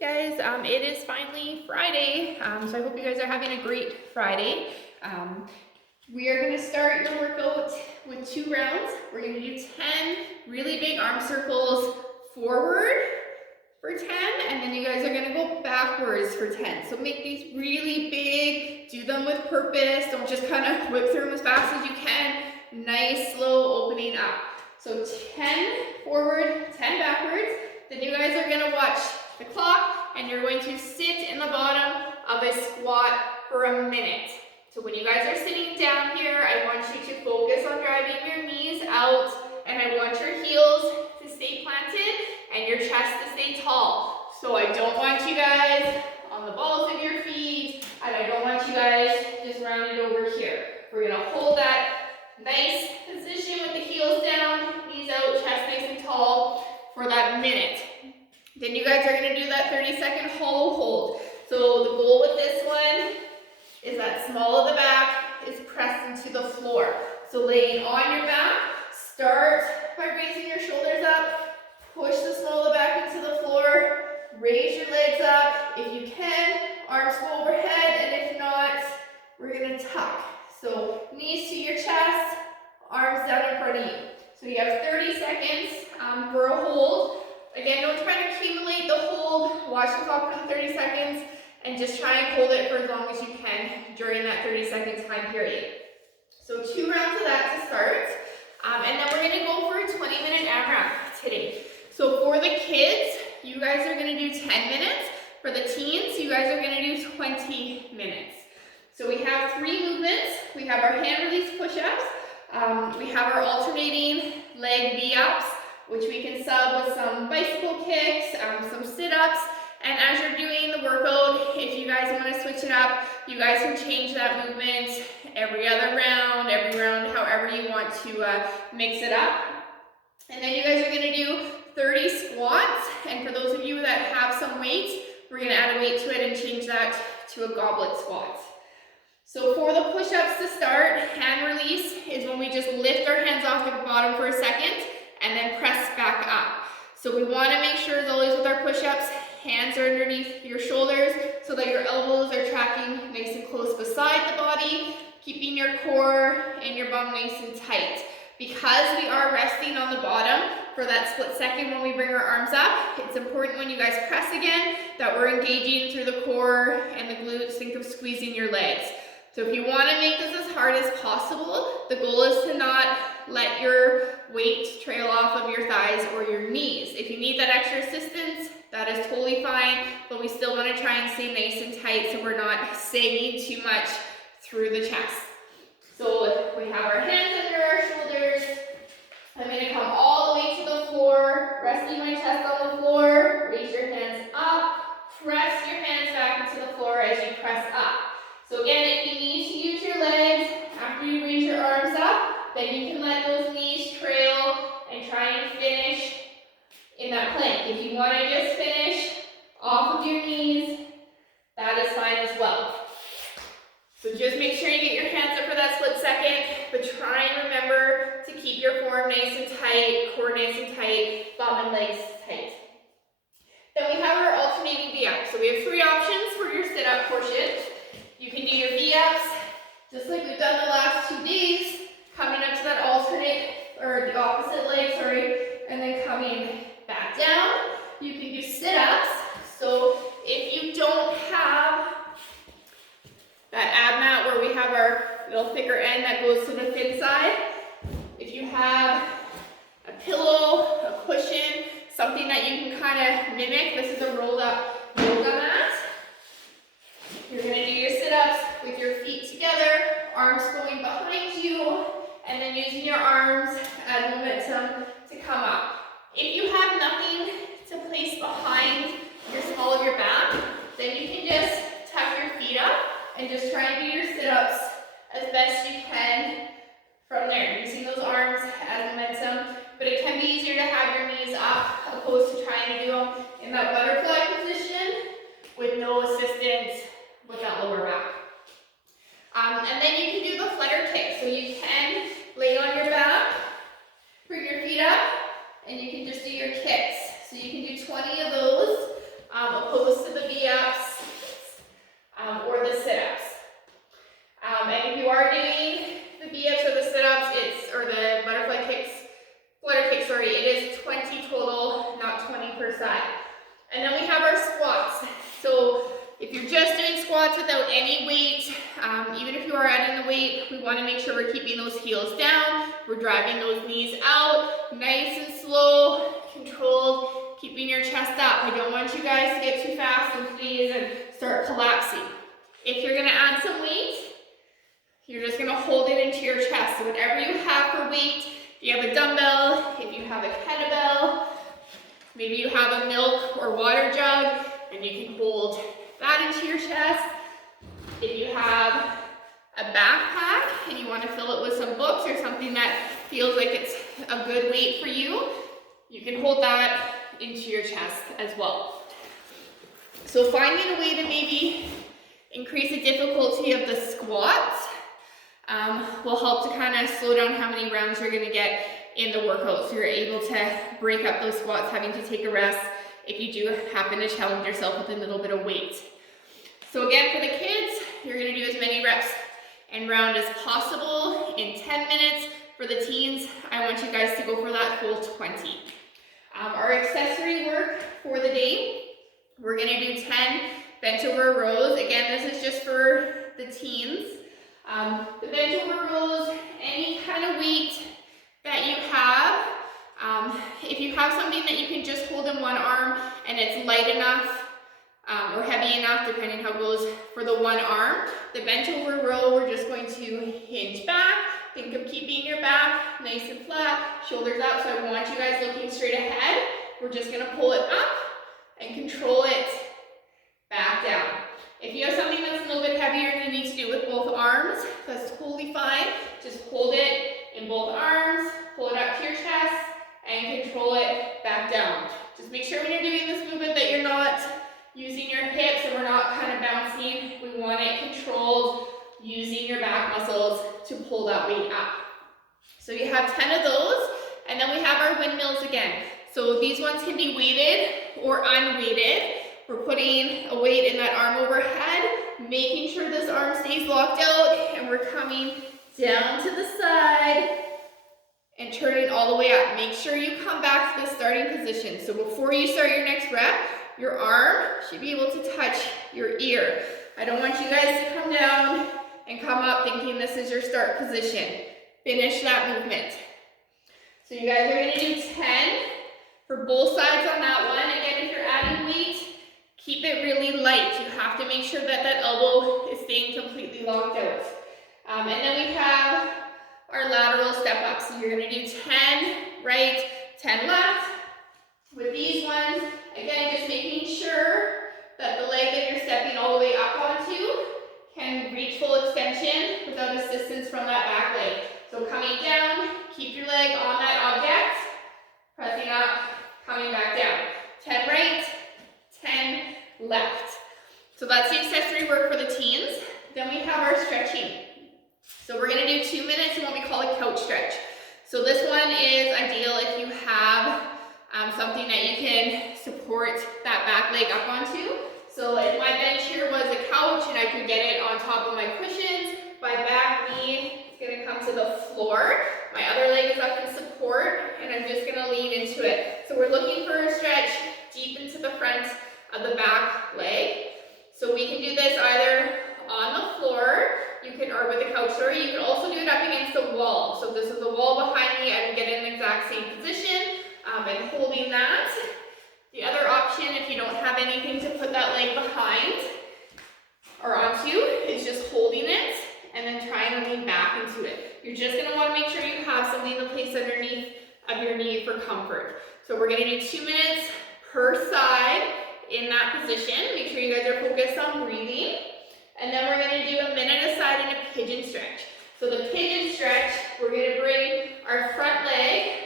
Hey guys, it is finally Friday, so I hope you guys are having a great Friday. We are going to start your workout with 2 rounds. We're going to do 10 really big arm circles forward for 10, and then you guys are going to go backwards for 10. So make these really big, do them with purpose, don't just kind of whip through them as fast as you can. Nice, slow opening up. So 10 forward, 10 backwards. Then you guys are going to watch the clock, and you're going to sit in the bottom of a squat for a minute. So when you guys are sitting down here, I want you to focus on driving your knees out, and I want your heels to stay planted and your chest to stay tall. So I don't want you guys on the balls of your feet, and I don't want you guys just rounded over here. We're gonna hold that nice position with the heels down, knees out, chest nice and tall for that minute. Then you guys are going to do that 30-second hollow hold. So the goal with this one is that small of the back is pressed into the floor. So laying on your back, start by raising your shoulders up, push the small of the back into the floor, raise your legs up. If you can, arms go overhead, and if not, we're going to tuck. So knees to your chest, arms down in front of you. So you have 30 seconds for a hold. Again, don't try to accumulate the hold. Watch the clock for 30 seconds and just try and hold it for as long as you can during that 30-second time period. So 2 rounds of that to start. And then we're going to go for a 20-minute AMRAP today. So for the kids, you guys are going to do 10 minutes. For the teens, you guys are going to do 20 minutes. So we have 3 movements. We have our hand release push-ups. We have our alternating leg V-ups, which we can sub with some bicycle kicks, some sit-ups. And as you're doing the workout, if you guys want to switch it up, you guys can change that movement every other round, every round, however you want to mix it up. And then you guys are going to do 30 squats. And for those of you that have some weight, we're going to add a weight to it and change that to a goblet squat. So for the push-ups to start, hand release is when we just lift our hands off the bottom for a second and then press back up. So we want to make sure, as always with our push-ups, hands are underneath your shoulders so that your elbows are tracking nice and close beside the body, keeping your core and your bum nice and tight. Because we are resting on the bottom for that split second when we bring our arms up, it's important when you guys press again that we're engaging through the core and the glutes. Think of squeezing your legs. So if you want to make this as hard as possible, the goal is to not let your weight trail off of your thighs or your knees. If you need that extra assistance, that is totally fine, but we still want to try and stay nice and tight so we're not sagging too much through the chest. So we have our hands under our shoulders. I'm going to come all the way to the floor, resting my chest on the floor. Raise your hands up. Press your hands back into the floor as you press up. So again, if you need to use your legs after you raise your arms up, then you can let those knees trail and try and finish in that plank. If you want to just finish off of your knees, that is fine as well. So just make sure you get your hands up for that split second, but try and remember to keep your form nice and tight, core nice and tight, bum and legs tight. Then we have our alternating V-ups. So we have 3 options for your sit-up portion. You can do your V-ups, just like we've done the last 2 days, coming up to that alternate, or the opposite leg, and then coming back down. You can do sit-ups. So if you don't have that ab mat where we have our little thicker end that goes to the thin side, if you have a pillow, a cushion, something that you can kind of mimic, this is a rolled up yoga mat. You're going to do your sit-ups with your feet together, arms going behind you, and then using your arms as momentum to come up. If you have nothing to place behind your small of your back, then you can just tuck your feet up and just try and do your sit-ups as best you can from there, using those arms as momentum. But it can be easier to have your knees up opposed to trying to do them in that butterfly position with no assistance with that lower back. And then you can do the flutter kick. So you can lay on your back, bring your feet up, and you can just do your kicks. So you can do 20 of those opposed And then we have our squats. So if you're just doing squats without any weight, even if you are adding the weight, we want to make sure we're keeping those heels down. We're driving those knees out, nice and slow, controlled, keeping your chest up. I don't want you guys to get too fast and freeze and start collapsing. If you're going to add some weight, you're just going to hold it into your chest. So whatever you have for weight, if you have a dumbbell, if you have a kettlebell, maybe you have a milk or water jug, and you can hold that into your chest. If you have a backpack and you want to fill it with some books or something that feels like it's a good weight for you, you can hold that into your chest as well. So finding a way to maybe increase the difficulty of the squats will help to kind of slow down how many rounds you're going to get in the workout, so you're able to break up those squats, having to take a rest if you do happen to challenge yourself with a little bit of weight. So again, for the kids, you're going to do as many reps and round as possible in 10 minutes. For the teens, I want you guys to go for that full 20. Our accessory work for the day, we're going to do 10 bent over rows. Again, this is just for the teens. The bent over rows, any kind of weight that you have. If you have something that you can just hold in one arm and it's light enough or heavy enough, depending how it goes for the one arm, the bent over row, we're just going to hinge back. Think of keeping your back nice and flat, shoulders up. So I want you guys looking straight ahead. We're just going to pull it up and control it back down. If you have something that's a little bit heavier and you need to do it with both arms, that's totally fine. Just hold it in both arms, pull it up to your chest, and control it back down. Just make sure when you're doing this movement that you're not using your hips and we're not kind of bouncing. We want it controlled, using your back muscles to pull that weight up. So you have 10 of those, and then we have our windmills again. So these ones can be weighted or unweighted. We're putting a weight in that arm overhead, making sure this arm stays locked out, and we're coming down to the side and turning all the way up. Make sure you come back to the starting position. So before you start your next rep, your arm should be able to touch your ear. I don't want you guys to come down and come up thinking this is your start position. Finish that movement. So you guys are going to do 10 for both sides on that one. Again, if you're adding weight, keep it really light. You have to make sure that that elbow is staying completely locked out. And then we have our lateral step up. So you're going to do 10 right, 10 left. With these ones, again, just making sure that the leg that you're stepping all the way up onto can reach full extension without assistance from that back leg. So coming down, keep your leg on that object, pressing up, coming back down. 10 right, 10 left. So that's the accessory work for the teens. Then we have our stretching. So we're going to do 2 minutes in what we call a couch stretch. So this one is ideal if you have something that you can support that back leg up onto. So if my bench here was a couch and I could get it on top of my cushions, my back knee is going to come to the floor. My other leg is up in support, and I'm just going to lean into it. So we're looking for a stretch deep into the front of the back leg. So we can do this either on the floor, or with a couch, you can also do it up against the wall. So if this is the wall behind me, I can get in the exact same position and holding that. The other option, if you don't have anything to put that leg behind or onto, is just holding it and then trying to lean back into it. You're just going to want to make sure you have something to place underneath of your knee for comfort. So we're going to do 2 minutes per side in that position. Make sure you guys are focused on breathing. And then we're going to do a minute aside in a pigeon stretch. So the pigeon stretch, we're going to bring our front leg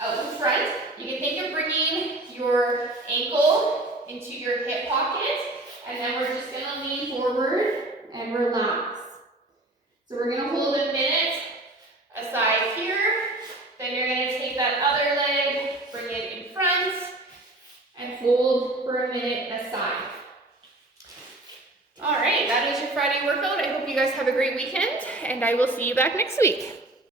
out in front. You can think of bringing your ankle into your hip pocket, and then we're just going to lean forward and relax. So we're going to hold a minute aside here. Then you're going to take that other leg, bring it in front, and hold for a minute aside. All right, that is your Friday workout. I hope you guys have a great weekend, and I will see you back next week.